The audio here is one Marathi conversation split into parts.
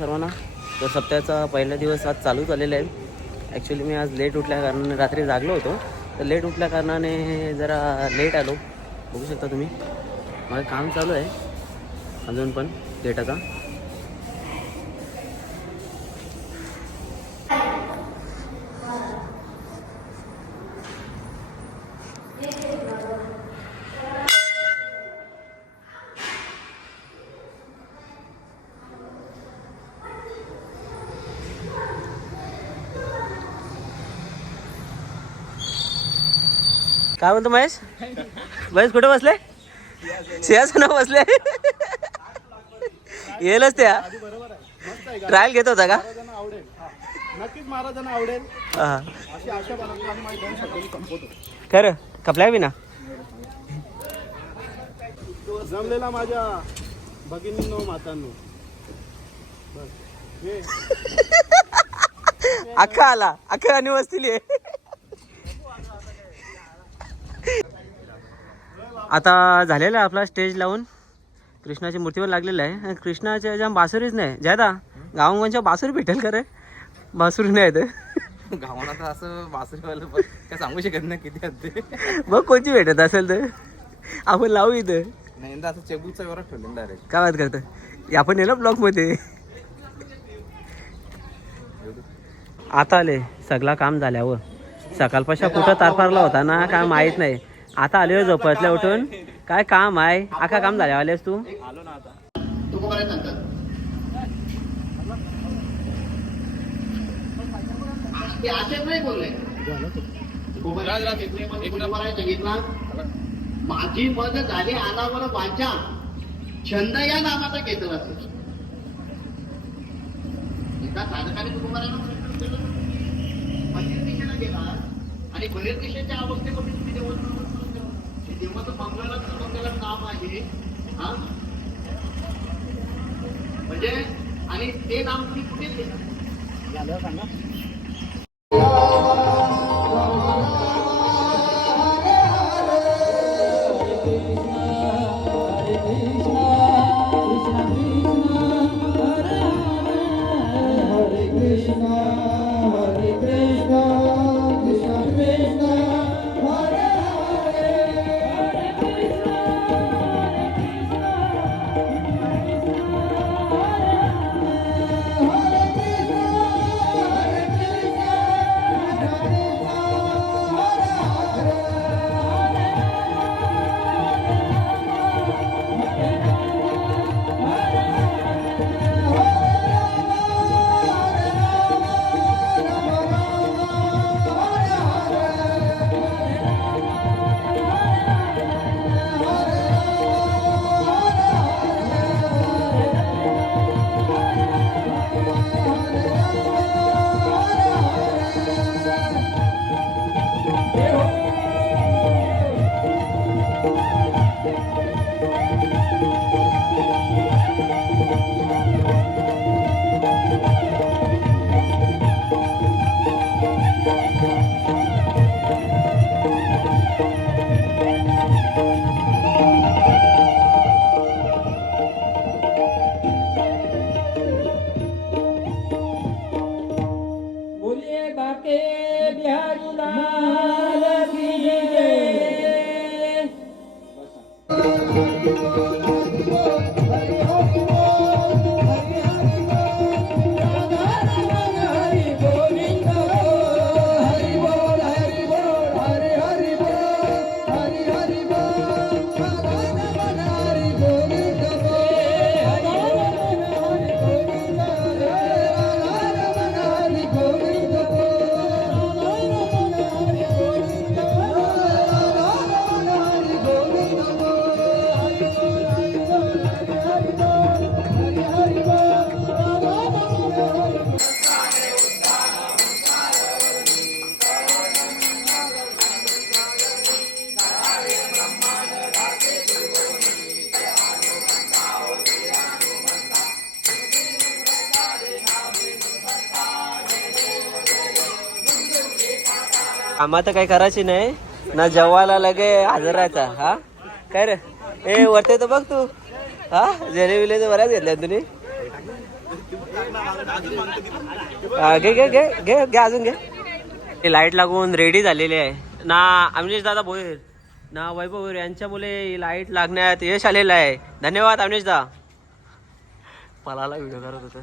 सर्वांना तर सप्त्याचा पहिला दिवस आज चालू झालेला आहे. ॲक्च्युली मी आज लेट उठल्या कारणाने रात्री जागलो होतो, तर लेट उठल्या कारणाने जरा लेट आलो. बघू शकता तुम्ही माझं काम चालू आहे अजून पण लेटाचा. काय म्हणतो महेश? महेश कुठे बसले? सिंहासनावर बसले. येईलच त्या ट्रायल घेत होता का? नक्कीच महाराजांना आवडेल अशी आशा बाळगतो आणि माझी 2 शब्दांनी संपवतो. खरं कपल्या बी ना जमलेला माझ्या भगिनींनो मातांनो. अख्खा आला अख्खा आणि वस्तीली. आता झालेला आहे आपला स्टेज लावून, कृष्णाची मूर्तीवर लागलेला आहे. कृष्णाच्या ज्या बासुरीच नाही ज्यादा गावांच्या बासुरी भेटेल खरं, बासुरी नाही तर गावाला तर असं बासरीवालं काय सांगू शकत नाही किती असते. मग कोणची भेटत असेल तर आपण लावू इथं. नाही असं चेबूकचा व्यवहार ठेवलं डायरेक्ट. काय बात करतं आपण येलो ब्लॉकमध्ये. आता आले सगळा काम झाल्यावर. सकाळपासून कुठं तारफारला होता ना काय माहीत नाही. आता आले झोपतल्या उठून काय काम आहे अख्खा काम झाल्या आलेस तू. आलो ना आता. माझी मद झाली आलावर वाचा छंद या नामाचा केतन असेल. एका साधकाने तुकोबारांना प्रश्न केला, बहिर्दिशेला गेला आणि बहिर्दिशेच्या अवस्थेमध्ये तुम्ही देवाचं मंगलाचं नाम आहे. हा म्हणजे आणि ते नाम तुम्ही कुठे केलं सांगा. आम्हा तर काही करायची नाही ना, जेवायला लगे हजर राहायचा. हा काय रे ए वरते तर बघ तू. हा जेले विले तर बऱ्याच घेतल्या तुम्ही. घे घे घे घे घे अजून घे. हे लाईट लागून रेडी झालेली आहे ना. अमनेश दादा भोयर ना वैभव भोयर यांच्यामुळे लाईट लागण्यात यश आलेलं आहे. धन्यवाद अमनेश दा. पलाला व्हिडिओ करत होता.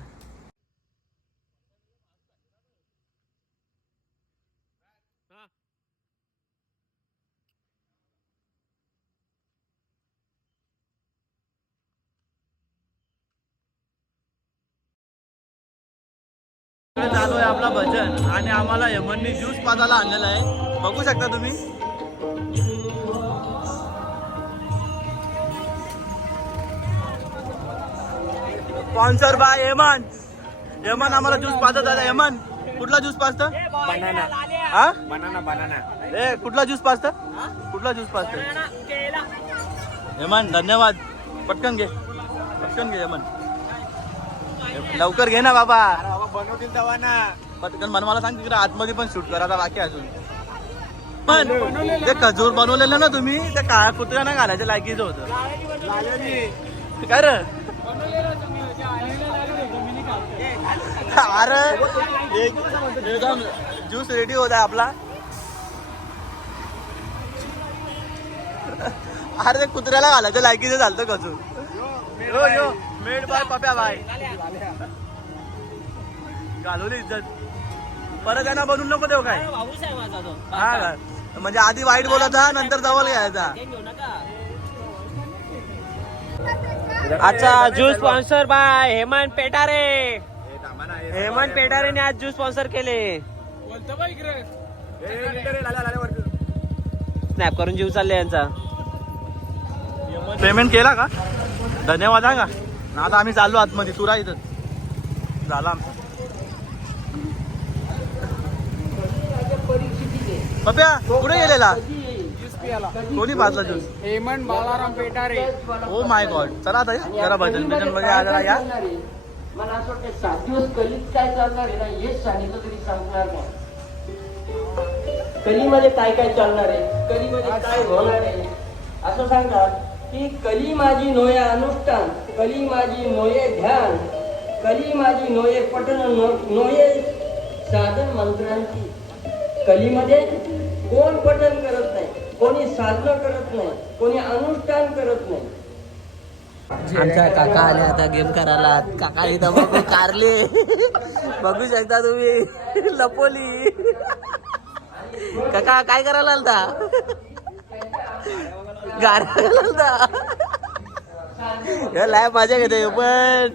चालू आहे आपला भजन आणि आम्हाला यमननी ज्यूस पाजायला आणलेला आहे. बघू शकता तुम्ही. Sponsor by Yaman. यमन आम्हाला ज्यूस पाजत आहे. यमन कुठला ज्यूस पाजत? बनाना. हा बनाना बनाना. ए कुठला ज्यूस पाजत? कुठला ज्यूस पाजत? यमन धन्यवाद. पटकन घे पटकन घे यमन. लवकर घे ना बाबा. बनवतील तेव्हा ना. पटकन मला सांग तिकडे आतमध्ये पण शूट करा बाकी अजून. पण ते खजूर बनवलेलं ना तुम्ही ते काळ्या कुत्र्यानं घालायचं लायकीचं होतं. काय रे अरे एकदम ज्यूस रेडी होत आहे आपला. अरे ते कुत्र्याला घालायचं लायकीचं झालं खजूर. यो यो मेड बाय पप्या बाय. घालवली इज्जत. परत त्यांना बनवून नको देऊ काय. हा का म्हणजे आधी वाईट बोलायचा नंतर जवळ घ्यायचा. आजचा juice sponsor by Hemant Petare. Hemant पेटारेने आज ज्यूस स्पॉन्सर केले. स्नॅप करून जीव चालले यांचा. पेमेंट केला का? धन्यवाद आहे का. आता आम्ही चाललो आतमध्ये. तुरा इथं झाला आमचा. पप्या कुठे गेलेला? कोणी पाजला juice? Hemant Balaram Petare. Oh my God. चला आता जरा भजन भजन मध्ये जरा या. मला असं वाटतं 7 दिवस कलीत काय चालणार आहे ना हेच सांगितलं तरी सांगणार नाही. कलीमध्ये काय काय चालणार आहे, कलीमध्ये काय होणार आहे असं सांगतात की कली माझी नोये अनुष्ठान, कली माझी नोये ध्यान, कली माझी नोये पठण, नोये साधन मंत्रांची. कलीमध्ये कोण पठण करत नाही, कोणी साधना करत नाही, कोणी अनुष्ठान करत नाही. आमच्या काका आले आता गेम करायला. काका इथं बघू कारले बघू शकता तुम्ही. लपोली. काका काय करायला आलता? गाड्या घालायला आलता. लाय मजा घेते पण.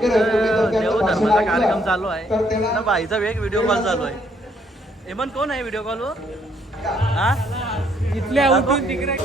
देवधर्माचा कार्यक्रम चालू आहे ना, बाईचा एक व्हिडिओ कॉल चालू आहे. हेमंत कोण आहे व्हिडिओ कॉलवर? हा इथल्या उठून तिकडे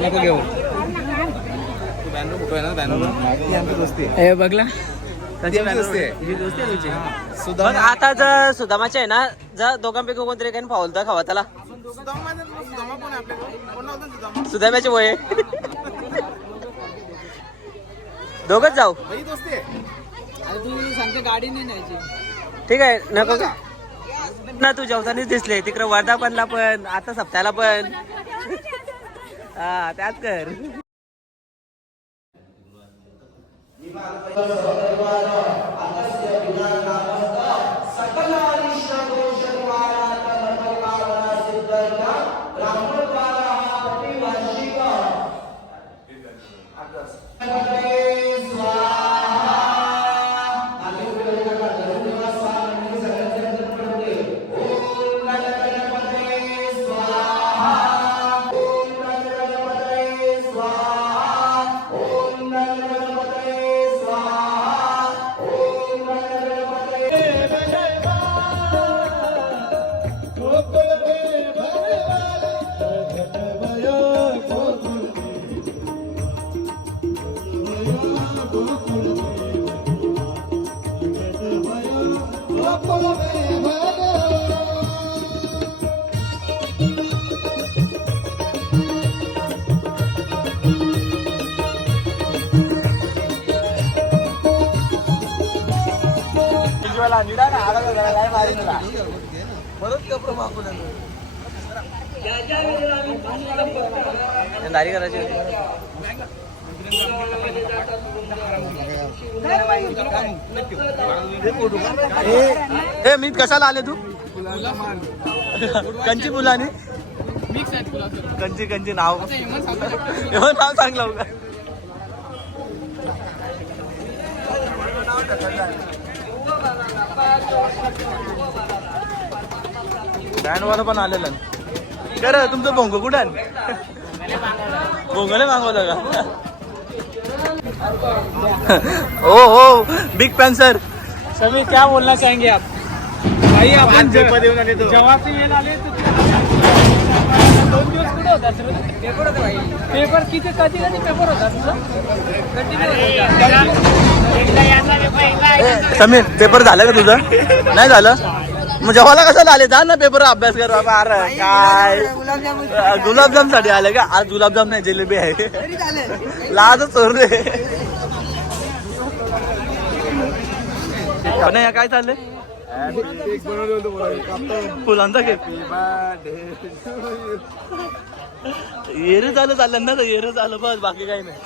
नको घेऊ तू बॅनर कुठं आहे ना बॅनर आमची दोस्ती आहे. हे बघला ती आमची दोस्ती आहे. ही दोस्ती आहे तुमची. सुद्धा मग आता जर सुदामाचे आहे ना, जर दोघांपैकी कोणतरी काही फावलता खावा त्याला. सुदामाचे वय दोघच जाऊ. दोस्ती आहे. तू सांगते गाडी नाही न्यायची. ठीक आहे नको का ना, तू जेवतानीच दिसले तिकडे वर्धापनला पण आता सप्त्याला पण. हा त्यात कर. दारी करायची हे मी कशाला आले तू? कंची फुलाने कंची कंची नाव नाव चांगलं का? बँडवाला पण आलेलं कर. तुमचं भोंग कुठं आहे? भोंगले मागवलं का? ओ हो बिग फैन सर. सभी क्या बोलना चाहेंगे आप? भाई आपण जेव्हा ते येईल आले तर 2 दिवस कुठे होता? पेपर होता भाई. पेपर किती कधी पेपर होता तुझा? समीर पेपर झालं का तुझं? नाही झालं मग जेव्हाला कशाला आले? जा ना पेपर अभ्यास कर बाबा. अरे काय गुलाबजाम साठी आले का? आज गुलाबजाम नाही जिलेबी आहे. लाजच चोर रे. नाही काय चाललंय? फुलांचा केक येर झालं चाललं ना, येर झालं बस, बाकी काही नाही.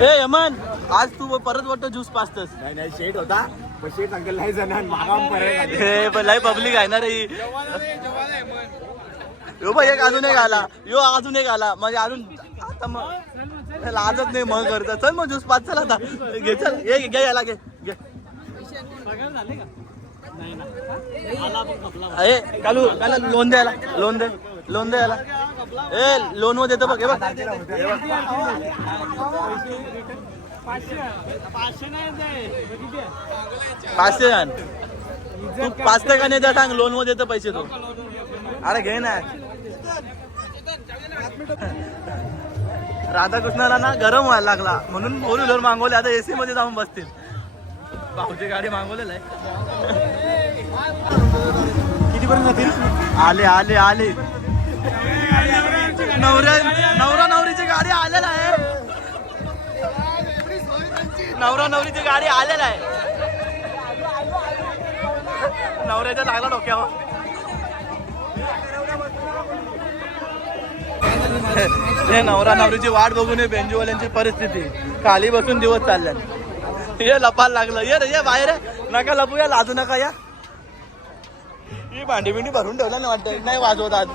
ए यमन आज तू परत वाटतं ज्यूस पाचतस? नाही शेट होता पण शेट अंकल नाही जाणार मागाम पर्यंत. हे पण लय पब्लिक आहे ना रे. यो भाई एक अजून एक आला, यो अजून एक आला म्हणजे अजून आता मग लाजत नाही मग करता. चल मग ज्यूस पाच चल आता घे. चल ये घे याला घे घे. ए कालू काला लोन द्यायला लोन दे लोन दे याला. ए लोन वर देतो बघ. हे बघ 500 आण तू. 5 टक्का नाही द्या सांग लोन वर देतो पैसे तू. अरे घे ना. राधाकृष्णाला ना गरम व्हायला लागला म्हणून 4 व्हीलर मागवले. आता एसी मध्ये जाऊन बसतील. भाऊची गाडी मागवलेलं आहे. किती पर्यंत जातील? आले आले आले. नवरा नवरीची गाडी आलेला आहे. नवरा नवरीची गाडी आलेला आहे. नवऱ्याच्या लागला डोक्यावर. हे नवरा नवरीची वाट बघून हे बेंजूवाल्यांची परिस्थिती खाली बसून दिवस चालल्यात. हे लपायला लागलं. ये रे ये बाहेर आहे. नका लपू या, लाजू नका या. ही भांडी बिंडी भरून ठेवला ना वाटतं, नाही वाजवत आज.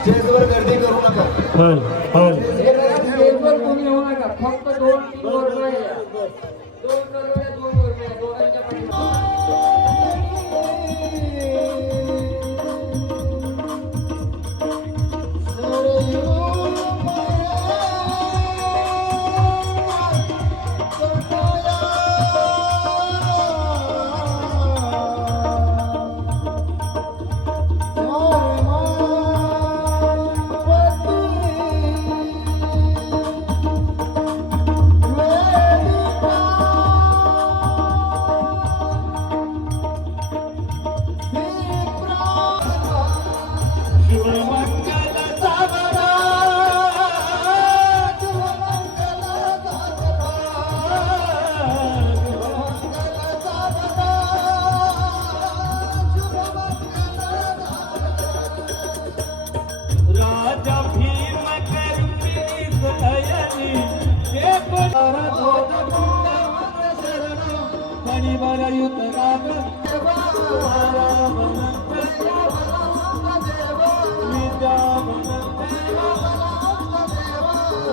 स्टेजवर कोणी येऊ नका, फक्त 2-3 वर्ग या. 2 वर्ग या, दोघांच्या पाठीमागे.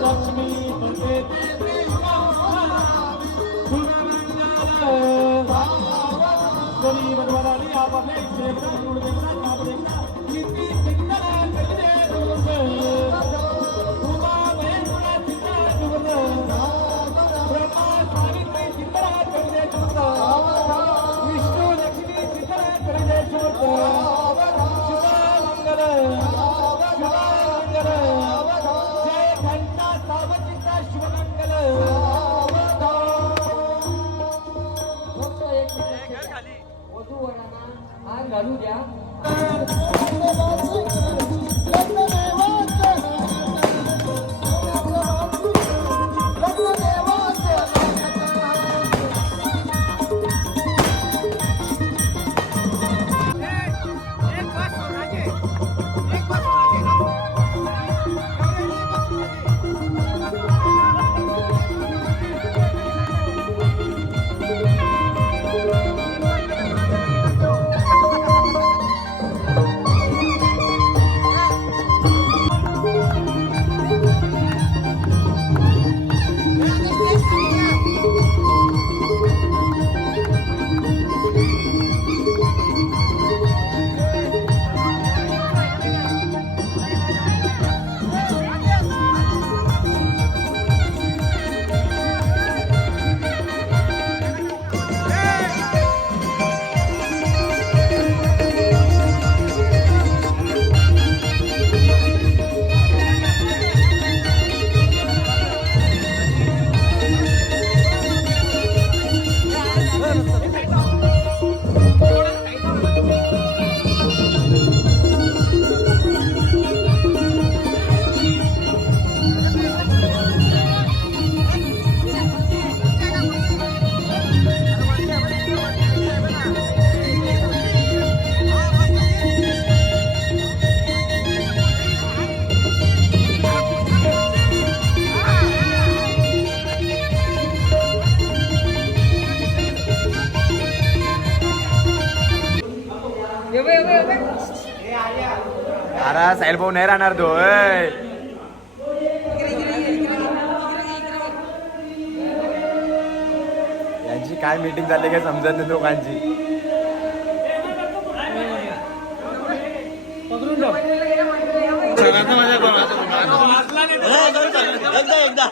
लक्ष्मी वधूवरांना हार घालू द्या. अरे साहिल भाऊ नाही राहणार तो यांची काय मीटिंग झाली काय समजत नाही दोघांची. एकदा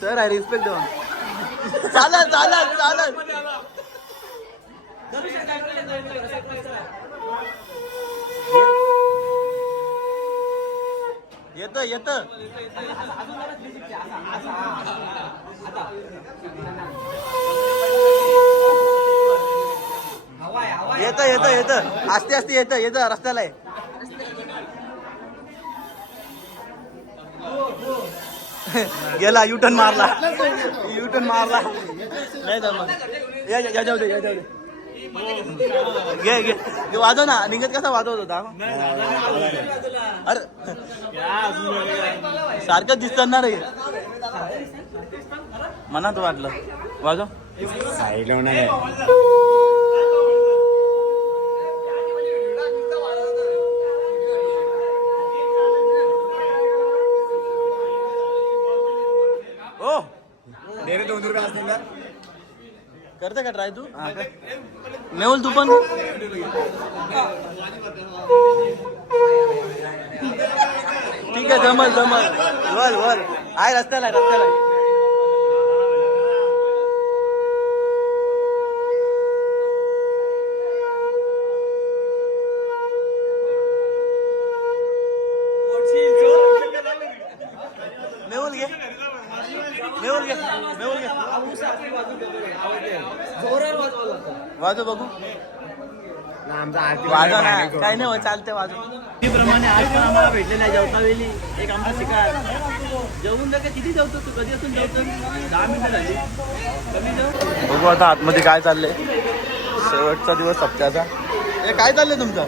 सर आहे रिस्पेक्ट देवा. चालत चालत चालत येत येत येत येत येत आस्ते आस्ते येत येत रस्त्याला आहे. गेला युटर्न मारला युटर्न मारला नाही जमत. या जाऊ दे या जाऊ दे. घे घे वाजव ना. निघत कसा वाजवत होता अरे सारखंच दिसतात ना रे. मनात वाटलं वाजव. साहिल नाही ओ डेरे 2 रुपये असतील का करते का ट्राय तू. मेहुल तू पण ठीक आहे. जमल जमल वर वर आहे रस्त्याला रस्त्याला. मेहुल घे मेहुल घे मेहुल घे वाजव बघू. वाजव ना काही नाही चालते वाजव. प्रमाणे आज पण आम्हाला भेटलेला आहे जेवता वेळी एक आमचा शिकार. जेवून जा किती जेवतो तू. कधी असून जेवतो 10 मिनिटं झाली कमी जेव. बघू आता आतमध्ये काय चाललंय. शेवटचा दिवस हप्त्याचा. हे काय चाललंय तुमचं.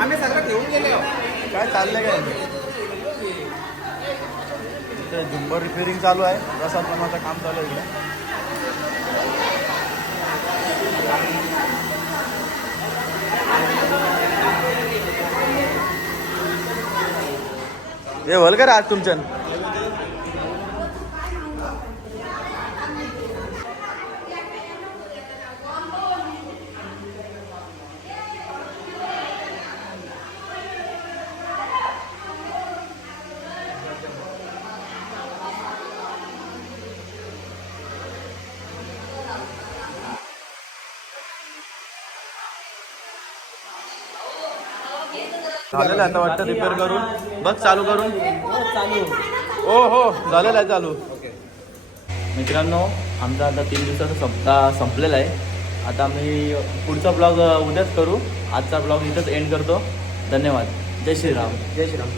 आम्ही सगळं ठेवून गेले. काय चाललंय काय. झुंबर रिपेअरिंग चालू आहे. प्रसाद काम चालू आहे इकडे. हे होल का रे आज तुमच्या झालेलं आहे आता वाटतं रिपेअर करून बघ चालू करून हो हो झालेलं आहे चालू. मित्रांनो आमचा आता 3 दिवसाचा सप्ताह संपलेला आहे. आता आम्ही पुढचा ब्लॉग उद्याच करू. आजचा ब्लॉग इथंच एंड करतो. धन्यवाद. जय श्रीराम. जय श्रीराम.